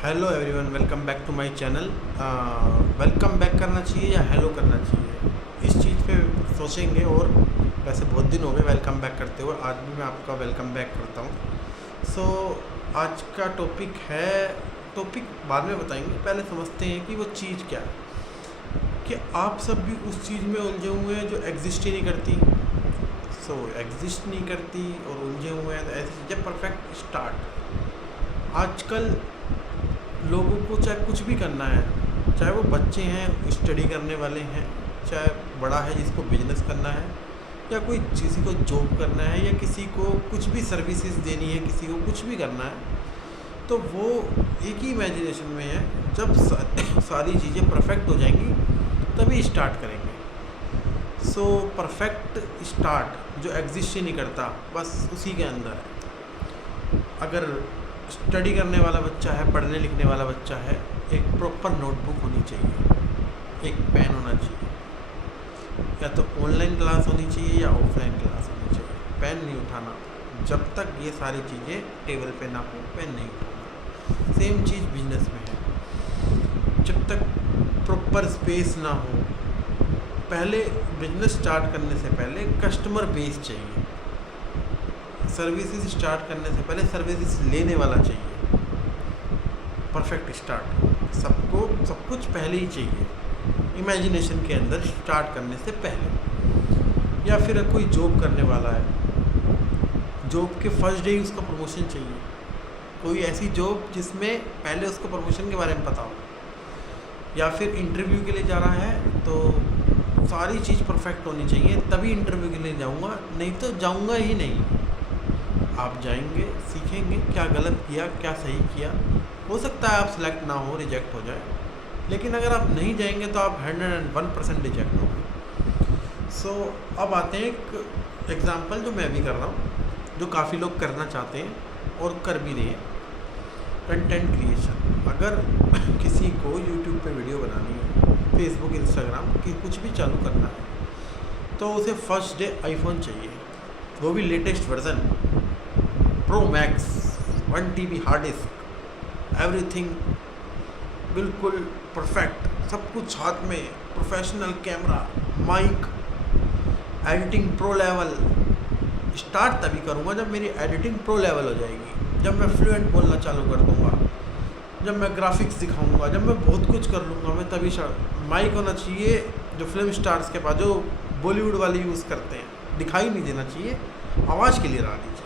Hello everyone, welcome back to my channel. Welcome back करना चाहिए या हेलो करना चाहिए, इस चीज़ पे सोचेंगे। और वैसे बहुत दिन हो गए वेलकम बैक करते हुए, आज भी मैं आपका वेलकम बैक करता हूँ। आज का टॉपिक बाद में बताएंगे, पहले समझते हैं कि वो चीज़ क्या है। कि आप सब भी उस चीज़ में उलझे हुए हैं जो एग्जिस्ट ही नहीं करती। एग्जिस्ट नहीं करती और उलझे हुए हैं, तो ऐसी चीज़ें परफेक्ट स्टार्ट। आजकल लोगों को चाहे कुछ भी करना है, चाहे वो बच्चे हैं स्टडी करने वाले हैं, चाहे बड़ा है जिसको बिजनेस करना है, या कोई किसी को जॉब करना है, या किसी को कुछ भी सर्विसेज देनी है, किसी को कुछ भी करना है, तो वो एक ही इमेजिनेशन में है। जब सारी चीज़ें परफेक्ट हो जाएंगी तभी स्टार्ट करेंगे। परफेक्ट स्टार्ट जो एग्जिस्ट ही नहीं करता, बस उसी के अंदर है। अगर स्टडी करने वाला बच्चा है, पढ़ने लिखने वाला बच्चा है, एक प्रॉपर नोटबुक होनी चाहिए, एक पेन होना चाहिए, या तो ऑनलाइन क्लास होनी चाहिए या ऑफलाइन क्लास होनी चाहिए। पेन नहीं उठाना जब तक ये सारी चीज़ें टेबल पे ना हो, पेन नहीं उठाना। सेम चीज़ बिजनेस में है, जब तक प्रॉपर स्पेस ना हो। पहले बिजनेस स्टार्ट करने से पहले कस्टमर बेस चाहिए, सर्विसेज स्टार्ट करने से पहले सर्विसेज लेने वाला चाहिए। परफेक्ट स्टार्ट सब कुछ पहले ही चाहिए, इमेजिनेशन के अंदर स्टार्ट करने से पहले। या फिर कोई जॉब करने वाला है, जॉब के फर्स्ट डे ही उसका प्रमोशन चाहिए। कोई ऐसी जॉब जिसमें पहले उसको प्रमोशन के बारे में पता हो। या फिर इंटरव्यू के लिए जा रहा है तो सारी चीज़ परफेक्ट होनी चाहिए, तभी इंटरव्यू के लिए जाऊंगा, नहीं तो जाऊंगा ही नहीं। आप जाएंगे, सीखेंगे क्या गलत किया, क्या सही किया। हो सकता है आप सिलेक्ट ना हो, रिजेक्ट हो जाए, लेकिन अगर आप नहीं जाएंगे तो आप 101% रिजेक्ट होंगे। अब आते हैं एक एग्ज़ाम्पल जो मैं भी कर रहा हूँ, जो काफ़ी लोग करना चाहते हैं और कर भी रहे हैं। Content creation. अगर किसी को यूट्यूब पे वीडियो बनानी है, फेसबुक, इंस्टाग्राम की कुछ भी चालू करना है, तो उसे फर्स्ट डे आईफोन चाहिए, वो भी latest version, pro max, 1 TB hard disk, everything बिल्कुल परफेक्ट, सब कुछ हाथ में, professional camera, mic, editing pro level. Start तभी करूँगा जब मेरी एडिटिंग प्रो लेवल हो जाएगी, जब मैं फ्लुएंट बोलना चालू कर दूँगा, जब मैं ग्राफिक्स दिखाऊँगा, जब मैं बहुत कुछ कर लूँगा मैं तभी माइक होना चाहिए जो फिल्म स्टार्स के पास, जो बॉलीवुड वाले यूज़ करते हैं, दिखाई नहीं देना चाहिए, आवाज़ के लिए रहा चाहिए।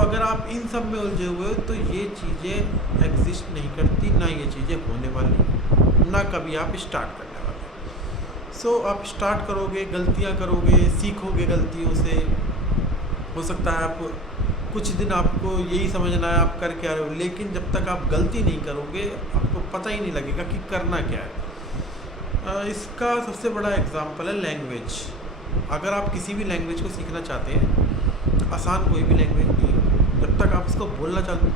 अगर आप इन सब में उलझे हुए हो तो ये चीज़ें एग्जिस्ट नहीं करती, ना ये चीज़ें होने वाली, ना कभी आप स्टार्ट करने वाले। आप स्टार्ट करोगे, गलतियाँ करोगे, सीखोगे गलतियों से। हो सकता है आप कुछ दिन आपको यही समझना है आप कर क्या रहे हो, लेकिन जब तक आप गलती नहीं करोगे आपको पता ही नहीं लगेगा कि करना क्या है। इसका सबसे बड़ा एग्जाम्पल है लैंग्वेज। अगर आप किसी भी लैंग्वेज को सीखना चाहते हैं, आसान कोई भी लैंग्वेज नहीं है, जब तक आप उसको बोलना चाहते,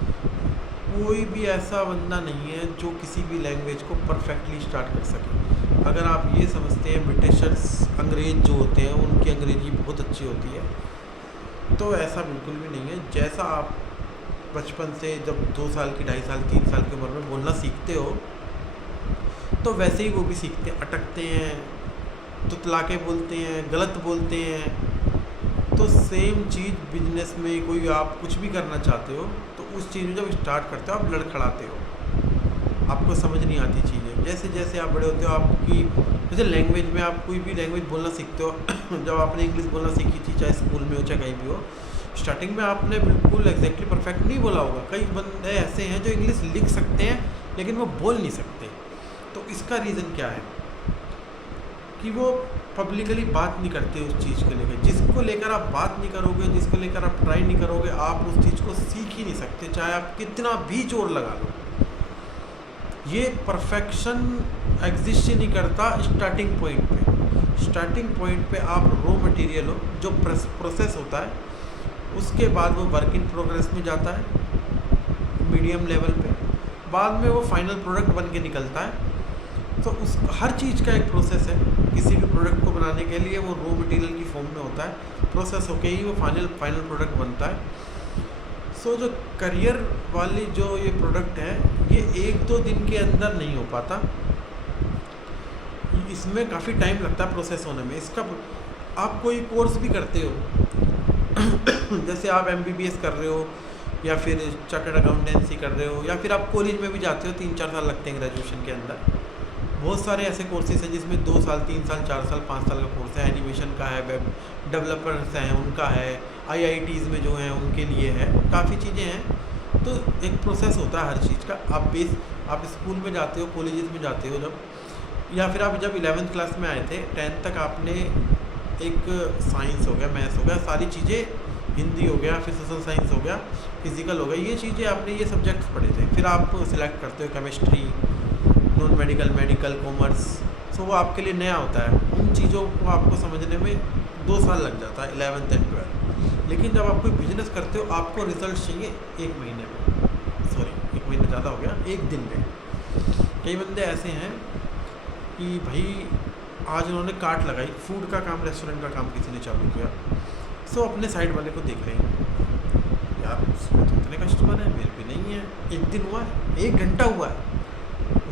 कोई भी ऐसा बंदा नहीं है जो किसी भी लैंग्वेज को परफेक्टली स्टार्ट कर सके। अगर आप ये समझते हैं ब्रिटिशर्स, अंग्रेज़ जो होते हैं उनकी अंग्रेज़ी बहुत अच्छी होती है, तो ऐसा बिल्कुल भी नहीं है। जैसा आप बचपन से जब 2 साल की, 2.5 साल, 3 साल की उम्र में बोलना सीखते हो, तो वैसे ही वो भी सीखते हैं, अटकते हैं, तुतला के बोलते हैं, गलत बोलते हैं। तो सेम चीज़ बिजनेस में, कोई आप कुछ भी करना चाहते हो तो उस चीज़ में जब स्टार्ट करते हो आप लड़खड़ाते हो, आपको समझ नहीं आती चीज़ें। जैसे जैसे आप बड़े होते हो, आपकी जैसे लैंग्वेज में आप कोई भी लैंग्वेज बोलना सीखते हो जब आपने इंग्लिश बोलना सीखी थी, चाहे स्कूल में हो चाहे कहीं भी हो, स्टार्टिंग में आपने बिल्कुल एग्जैक्टली परफेक्ट नहीं बोला होगा। कई बंदे ऐसे हैं जो इंग्लिश लिख सकते हैं लेकिन वो बोल नहीं सकते। तो इसका रीज़न क्या है कि वो पब्लिकली बात नहीं करते उस चीज़ को लेकर। जिसको लेकर आप बात नहीं करोगे, जिसको लेकर आप ट्राई नहीं करोगे, आप उस चीज़ को सीख ही नहीं सकते, चाहे आप कितना भी जोर लगा लो। ये परफेक्शन एग्जिस्ट ही नहीं करता स्टार्टिंग पॉइंट पे। स्टार्टिंग पॉइंट पे आप रॉ मटेरियल हो, जो प्रोसेस होता है, उसके बाद वो वर्क इन प्रोग्रेस में जाता है मीडियम लेवल पे, बाद में वो फाइनल प्रोडक्ट बन के निकलता है। तो उस हर चीज़ का एक प्रोसेस है। किसी भी प्रोडक्ट को बनाने के लिए वो रॉ मटेरियल की फॉर्म में होता है, प्रोसेस होके ही वो फाइनल प्रोडक्ट बनता है। सो जो करियर वाली जो ये प्रोडक्ट है, ये 1-2 दिन के अंदर नहीं हो पाता, इसमें काफ़ी टाइम लगता है प्रोसेस होने में। इसका आप कोई कोर्स भी करते हो जैसे आप MBBS कर रहे हो या फिर चार्टर्ड अकाउंटेंसी कर रहे हो या फिर आप कॉलेज में भी जाते हो, 3-4 साल लगते हैं ग्रेजुएशन के अंदर। बहुत सारे ऐसे कोर्सेज हैं जिसमें 2 साल, 3 साल, 4 साल, 5 साल का कोर्स है। एनिमेशन का है, वेब डेवलपर्स हैं उनका है, IITs में जो हैं उनके लिए है, काफ़ी चीज़ें हैं। तो एक प्रोसेस होता है हर चीज़ का। आप स्कूल में जाते हो, कॉलेजेस में जाते हो जब, या फिर आप जब 11th क्लास में आए थे, 10th तक आपने एक साइंस हो गया, मैथ्स हो गया, सारी चीज़ें, हिंदी हो गया, फिर सोशल साइंस हो गया, फिज़िकल हो गया, ये चीज़ें आपने ये सब्जेक्ट्स पढ़े थे। फिर आप सिलेक्ट करते हो chemistry, non medical, medical, commerce. So वो आपके लिए नया होता है। उन चीज़ों को आपको समझने में 2 साल लग जाता है, 11th एंड 12th। लेकिन जब आप कोई बिजनेस करते हो, आपको रिजल्ट चाहिए 1 महीने में, सॉरी 1 महीना ज़्यादा हो गया, 1 दिन में। कई बंदे ऐसे हैं कि भाई आज उन्होंने कार्ट लगाई, फूड का काम, रेस्टोरेंट का काम किसी ने चालू किया, सो अपने साइड वाले को देख रहे हैं, यार उसमें तो इतने कस्टमर हैं, मेरे पे नहीं है, 1 दिन हुआ है, 1 घंटा हुआ है,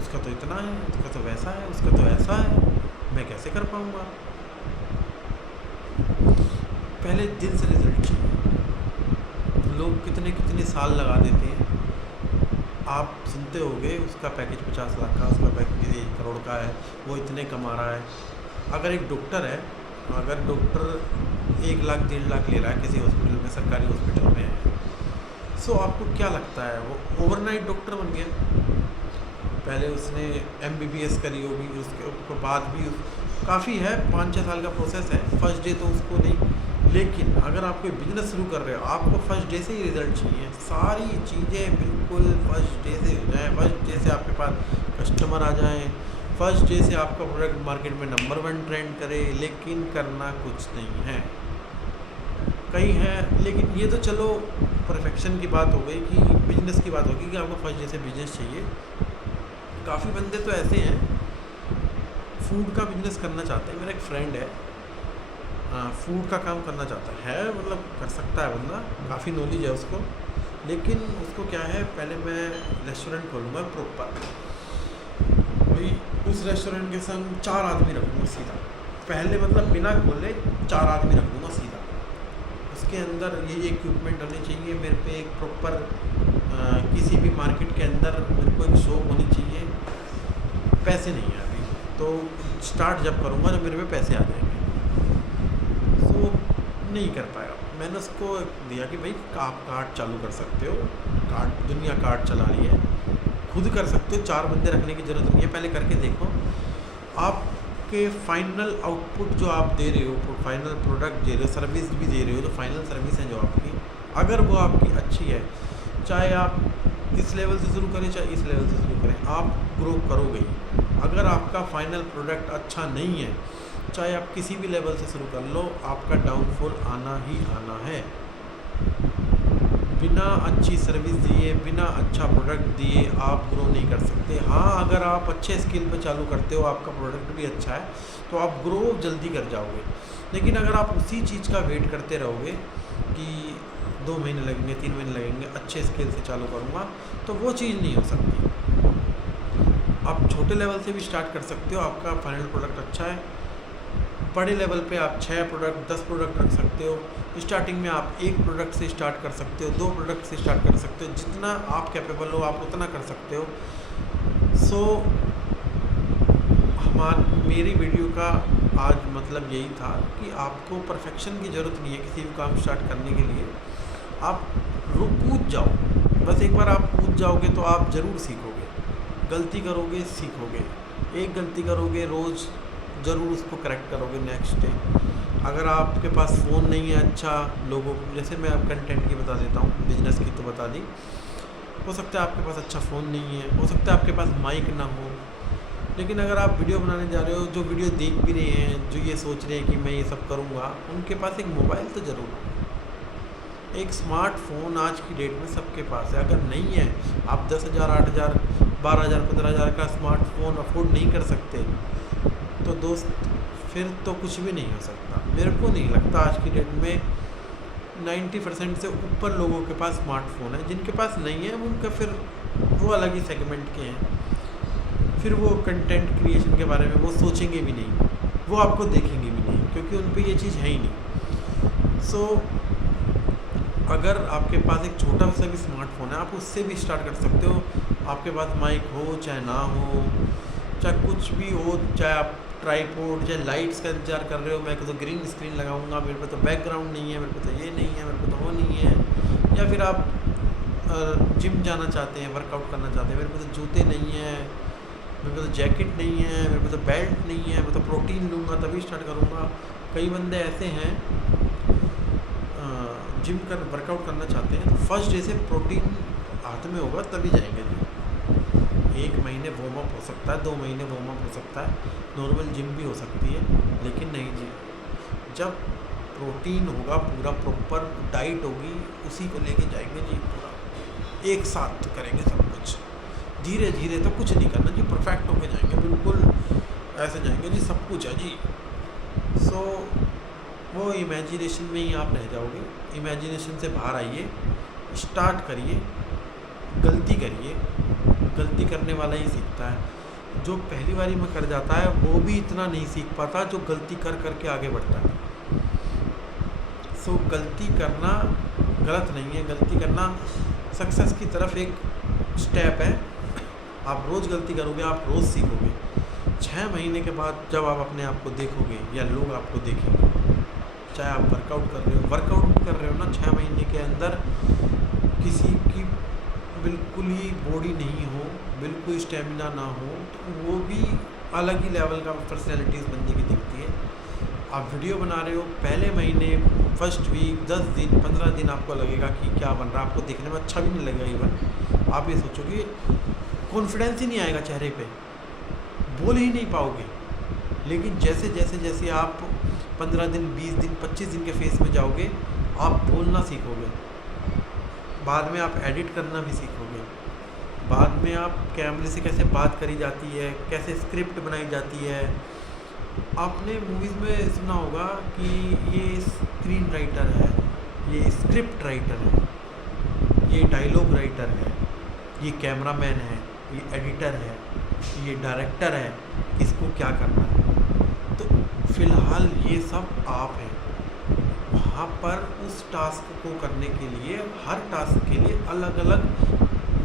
उसका तो इतना है, उसका तो वैसा है, उसका तो ऐसा है, मैं कैसे कर पाऊँगा। पहले दिन से रिजल्ट चाहिए। लोग कितने कितने साल लगा देते हैं। आप सुनते होंगे उसका पैकेज 50 लाख का, उसका पैकेज 1 करोड़ का है, वो इतने कमा रहा है। अगर एक डॉक्टर है, अगर डॉक्टर 1 लाख 1.5 लाख ले रहा है किसी हॉस्पिटल में, सरकारी हॉस्पिटल में है, सो आपको क्या लगता है वो ओवरनाइट डॉक्टर बन गया? पहले उसने MBBS करी होगी, उसके बाद भी काफ़ी है, 5-6 साल का प्रोसेस है। फर्स्ट डे तो उसको नहीं, लेकिन अगर आप कोई बिजनेस शुरू कर रहे हो, आपको फर्स्ट डे से ही रिजल्ट चाहिए। सारी चीज़ें बिल्कुल फर्स्ट डे से हो जाएँ, फर्स्ट डे से आपके पास कस्टमर आ जाएँ, फर्स्ट डे से आपका प्रोडक्ट मार्केट में नंबर 1 ट्रेंड करे। लेकिन करना कुछ नहीं है, कई हैं। लेकिन ये तो चलो परफेक्शन की बात हो गई कि बिजनेस की बात होगी कि आपको फर्स्ट डे से बिजनेस चाहिए। काफ़ी बंदे तो ऐसे हैं फूड का बिजनेस करना चाहते हैं। मेरा एक फ्रेंड है, फूड का काम करना चाहता है, मतलब कर सकता है बंदा, काफ़ी नॉलेज है उसको। लेकिन उसको क्या है, पहले मैं रेस्टोरेंट खोलूँगा प्रॉपर, भाई उस रेस्टोरेंट के संग 4 आदमी रखूँगा सीधा, पहले मतलब बिना खोले 4 आदमी रख दूँगा सीधा। उसके अंदर ये इक्विपमेंट होने चाहिए मेरे पे, एक प्रॉपर किसी भी मार्केट के अंदर मेरे को एक शॉप होनी चाहिए। पैसे नहीं है अभी, तो स्टार्ट जब करूँगा जब मेरे पे पैसे आ जाएंगे। तो नहीं कर पाया। मैंने उसको दिया कि भाई आप कार्ट चालू कर सकते हो, कार्ट, दुनिया कार्ट चला रही है, खुद कर सकते हो, 4 बंदे रखने की ज़रूरत नहीं है। पहले करके देखो, आपके फाइनल आउटपुट जो आप दे रहे हो, फाइनल प्रोडक्ट दे रहे हो, सर्विस भी दे रहे हो, जो फाइनल सर्विस है जो आपकी, अगर वो आपकी अच्छी है, चाहे आप इस लेवल से शुरू करें चाहे इस लेवल से शुरू करें, आप ग्रो करोगे ही। अगर आपका फाइनल प्रोडक्ट अच्छा नहीं है, चाहे आप किसी भी लेवल से शुरू कर लो, आपका डाउनफॉल आना ही आना है। बिना अच्छी सर्विस दिए, बिना अच्छा प्रोडक्ट दिए आप ग्रो नहीं कर सकते। हाँ, अगर आप अच्छे स्किल पे चालू करते हो, आपका प्रोडक्ट भी अच्छा है, तो आप ग्रो जल्दी कर जाओगे। लेकिन अगर आप उसी चीज़ का वेट करते रहोगे कि 2 महीने लगेंगे, 3 महीने लगेंगे, अच्छे स्किल से चालू करूँगा, तो वो चीज़ नहीं हो सकती। आप छोटे लेवल से भी स्टार्ट कर सकते हो, आपका फाइनल प्रोडक्ट अच्छा है। बड़े लेवल पे आप 6 प्रोडक्ट, 10 प्रोडक्ट रख सकते हो। स्टार्टिंग में आप 1 प्रोडक्ट से स्टार्ट कर सकते हो, 2 प्रोडक्ट से स्टार्ट कर सकते हो। जितना आप कैपेबल हो आप उतना कर सकते हो। सो मेरी वीडियो का आज मतलब यही था कि आपको परफेक्शन की ज़रूरत नहीं है किसी भी काम स्टार्ट करने के लिए। आप कूद जाओ, बस एक बार आप कूद जाओगे तो आप ज़रूर सीखोगे। गलती करोगे, सीखोगे। एक गलती करोगे रोज़, ज़रूर उसको करेक्ट करोगे नेक्स्ट डे। अगर आपके पास फ़ोन नहीं है अच्छा, लोगों जैसे मैं अब कंटेंट की बता देता हूँ, बिजनेस की तो बता दी, हो सकता है आपके पास अच्छा फ़ोन नहीं है, हो सकता है आपके पास माइक ना हो, लेकिन अगर आप वीडियो बनाने जा रहे हो, जो वीडियो देख भी रहे हैं, जो ये सोच रहे हैं कि मैं ये सब करूँगा, उनके पास एक मोबाइल तो ज़रूर हो। एक स्मार्टफोन आज की डेट में सबके पास है। अगर नहीं है, आप 10,000, 8,000, 12,000, 15,000 का स्मार्टफोन अफोर्ड नहीं कर सकते, तो दोस्त फिर तो कुछ भी नहीं हो सकता। मेरे को नहीं लगता आज की डेट में 90% से ऊपर लोगों के पास स्मार्टफोन है। जिनके पास नहीं है उनका फिर वो अलग ही सेगमेंट के हैं, फिर वो कंटेंट क्रिएशन के बारे में वो सोचेंगे भी नहीं, वो आपको देखेंगे भी नहीं, क्योंकि उन पे ये चीज़ है ही नहीं। सो अगर आपके पास एक छोटा सा भी स्मार्टफोन है, आप उससे भी स्टार्ट कर सकते हो। आपके पास माइक हो चाहे ना हो, चाहे कुछ भी हो, चाहे आप ट्राईपोड चाहे लाइट्स का इंतजार कर रहे हो, मैं तो ग्रीन स्क्रीन लगाऊंगा, मेरे पे तो बैकग्राउंड नहीं है, मेरे पे तो ये नहीं है, मेरे पे तो वो नहीं है, या फिर आप जिम जाना चाहते हैं, वर्कआउट करना चाहते हैं, मेरे पे तो जूते नहीं हैं, मेरे पे तो जैकेट नहीं है, मेरे पे तो बेल्ट नहीं है, मैं तो प्रोटीन लूँगा तभी स्टार्ट करूँगा। कई बंदे ऐसे हैं जिम कर वर्कआउट करना चाहते हैं, तो फर्स्ट डे से प्रोटीन हाथ में होगा तभी जाएंगे जी। 1 महीने वार्म अप हो सकता है, 2 महीने वार्म अप हो सकता है, नॉर्मल जिम भी हो सकती है, लेकिन नहीं जी, जब प्रोटीन होगा, पूरा प्रॉपर डाइट होगी, उसी को लेके जाएंगे जी। पूरा एक साथ करेंगे सब कुछ, धीरे धीरे तो कुछ नहीं करना जी, परफेक्ट होके जाएंगे, बिल्कुल ऐसे जाएंगे जी, सब कुछ है जी। सो वो इमेजिनेशन में ही आप रह जाओगे। इमेजिनेशन से बाहर आइए, स्टार्ट करिए, गलती करिए। गलती करने वाला ही सीखता है। जो पहली बारी में कर जाता है वो भी इतना नहीं सीख पाता जो गलती कर करके आगे बढ़ता है। सो गलती करना गलत नहीं है, गलती करना सक्सेस की तरफ एक स्टेप है। आप रोज़ गलती करोगे, आप रोज़ सीखोगे। 6 महीने के बाद जब आप अपने आप को देखोगे या लोग आपको देखेंगे, चाहे आप वर्कआउट कर रहे हो ना, 6 महीने के अंदर किसी की बिल्कुल ही बॉडी नहीं हो, बिल्कुल स्टेमिना ना हो, तो वो भी अलग ही लेवल का पर्सनैलिटी उस बंदे की दिखती है। आप वीडियो बना रहे हो, पहले महीने, फर्स्ट वीक, 10 दिन, 15 दिन आपको लगेगा कि क्या बन रहा है, आपको देखने में अच्छा भी नहीं लगेगा। इवन आप ये सोचोगे, कॉन्फिडेंस ही नहीं आएगा चेहरे पे, बोल ही नहीं पाओगे। लेकिन जैसे जैसे जैसे आप 15 दिन, 20 दिन, 25 दिन के फेस में जाओगे, आप बोलना सीखोगे, बाद में आप एडिट करना भी सीखोगे, बाद में आप कैमरे से कैसे बात करी जाती है, कैसे स्क्रिप्ट बनाई जाती है। आपने मूवीज़ में सुना होगा कि ये स्क्रीन राइटर है, ये स्क्रिप्ट राइटर है, ये डायलॉग राइटर है, ये कैमरामैन है, ये एडिटर है, ये डायरेक्टर है, इसको क्या करना है। तो फ़िलहाल ये सब आप हैं। वहाँ पर उस टास्क को करने के लिए, हर टास्क के लिए अलग अलग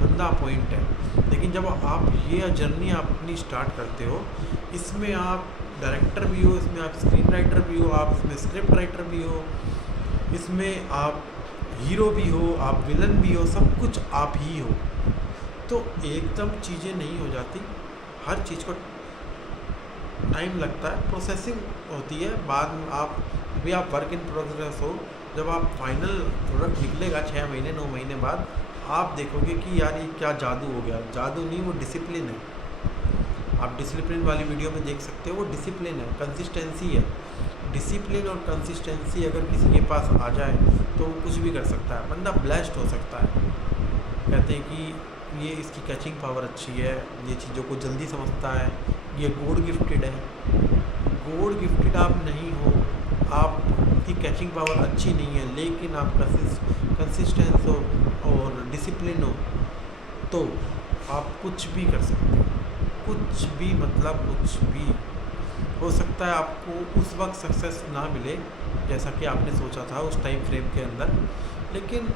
बंदा पॉइंट है। लेकिन जब आप ये जर्नी आप अपनी स्टार्ट करते हो, इसमें आप डायरेक्टर भी हो, इसमें आप स्क्रीन राइटर भी हो, आप इसमें स्क्रिप्ट राइटर भी हो, इसमें आप हीरो भी हो, आप विलन भी हो, सब कुछ आप ही हो। तो एकदम चीज़ें नहीं हो जाती, हर चीज़ को टाइम लगता है, प्रोसेसिंग होती है। बाद में आप भी आप वर्क इन प्रोग्रेस हो। जब आप फाइनल प्रोडक्ट निकलेगा 6 महीने 9 महीने बाद, आप देखोगे कि यार ये क्या जादू हो गया। जादू नहीं, वो डिसिप्लिन है। आप डिसिप्लिन वाली वीडियो में देख सकते हो, वो डिसिप्लिन है, कंसिस्टेंसी है। डिसिप्लिन और कंसिस्टेंसी अगर किसी के पास आ जाए तो वो कुछ भी कर सकता है, बंदा ब्लेस्ड हो सकता है। कहते हैं कि ये इसकी कैचिंग पावर अच्छी है, ये चीज़ों को जल्दी समझता है, ये गॉड गिफ्टेड है। गॉड गिफ्टेड आप नहीं हो, आपकी कैचिंग पावर अच्छी नहीं है, लेकिन आप कंसिस्टेंस हो और डिसिप्लिन हो, तो आप कुछ भी कर सकते हो। कुछ भी मतलब कुछ भी हो सकता है। आपको उस वक्त सक्सेस ना मिले जैसा कि आपने सोचा था उस टाइम फ्रेम के अंदर, लेकिन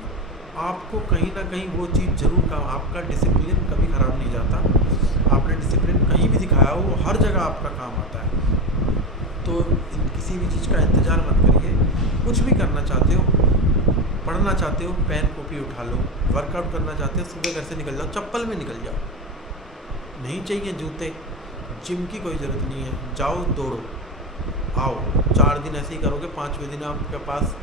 आपको कहीं ना कहीं वो चीज़ ज़रूर काम, आपका डिसिप्लिन कभी ख़राब नहीं जाता। आपने डिसिप्लिन कहीं भी दिखाया हो, वो हर जगह आपका काम आता है। तो किसी भी चीज़ का इंतज़ार मत करिए। कुछ भी करना चाहते हो, पढ़ना चाहते हो, पेन कॉपी उठा लो। वर्कआउट करना चाहते हो, सुबह घर से निकल जाओ, चप्पल में निकल जाओ, नहीं चाहिए जूते। जिम की कोई ज़रूरत नहीं है, जाओ दौड़ो आओ। 4 दिन ऐसे ही करोगे, 5वें दिन आपके पास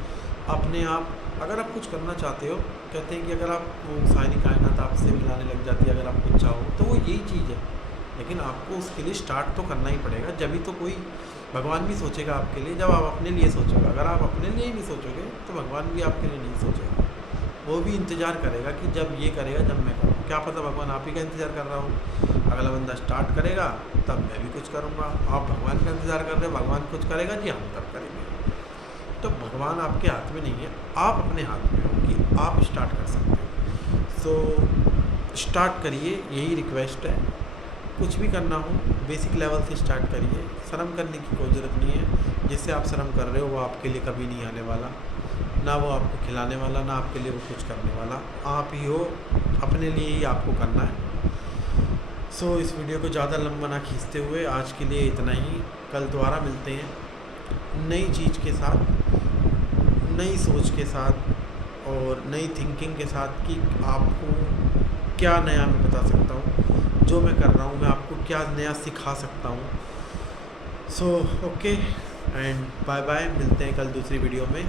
अपने आप, अगर आप कुछ करना चाहते हो, कहते हैं कि अगर आप वो सारी कायनात आपसे मिलाने लग जाती है अगर आप कुछ चाहो, तो वो यही चीज़ है। लेकिन आपको उसके लिए स्टार्ट तो करना ही पड़ेगा, जब भी तो कोई भगवान भी सोचेगा आपके लिए, जब आप अपने लिए सोचोगे। अगर आप अपने लिए ही नहीं सोचोगे तो भगवान भी आपके लिए नहीं सोचेगा। वो भी इंतज़ार करेगा कि जब ये करेगा जब मैं करूँ। क्या पता भगवान आप ही का इंतज़ार कर रहा हो। अगला बंदा स्टार्ट करेगा तब मैं भी कुछ करूँगा। आप भगवान का इंतज़ार कर रहे हो, भगवान कुछ करेगा जी, हम तब करेंगे। तो भगवान आपके हाथ में नहीं है, आप अपने हाथ में हो कि आप स्टार्ट कर सकते हो। सो स्टार्ट करिए, यही रिक्वेस्ट है। कुछ भी करना हो बेसिक लेवल से स्टार्ट करिए। शर्म करने की कोई ज़रूरत नहीं है। जिससे आप शर्म कर रहे हो वो आपके लिए कभी नहीं आने वाला, ना वो आपको खिलाने वाला, ना आपके लिए वो कुछ करने वाला। आप ही हो, अपने लिए ही आपको करना है। सो इस वीडियो को ज़्यादा लंबा ना खींचते हुए आज के लिए इतना ही। कल दोबारा मिलते हैं नई चीज़ के साथ, नई सोच के साथ और नई थिंकिंग के साथ कि आपको क्या नया मैं बता सकता हूँ, जो मैं कर रहा हूँ मैं आपको क्या नया सिखा सकता हूँ। So okay and bye bye, मिलते हैं कल दूसरी वीडियो में।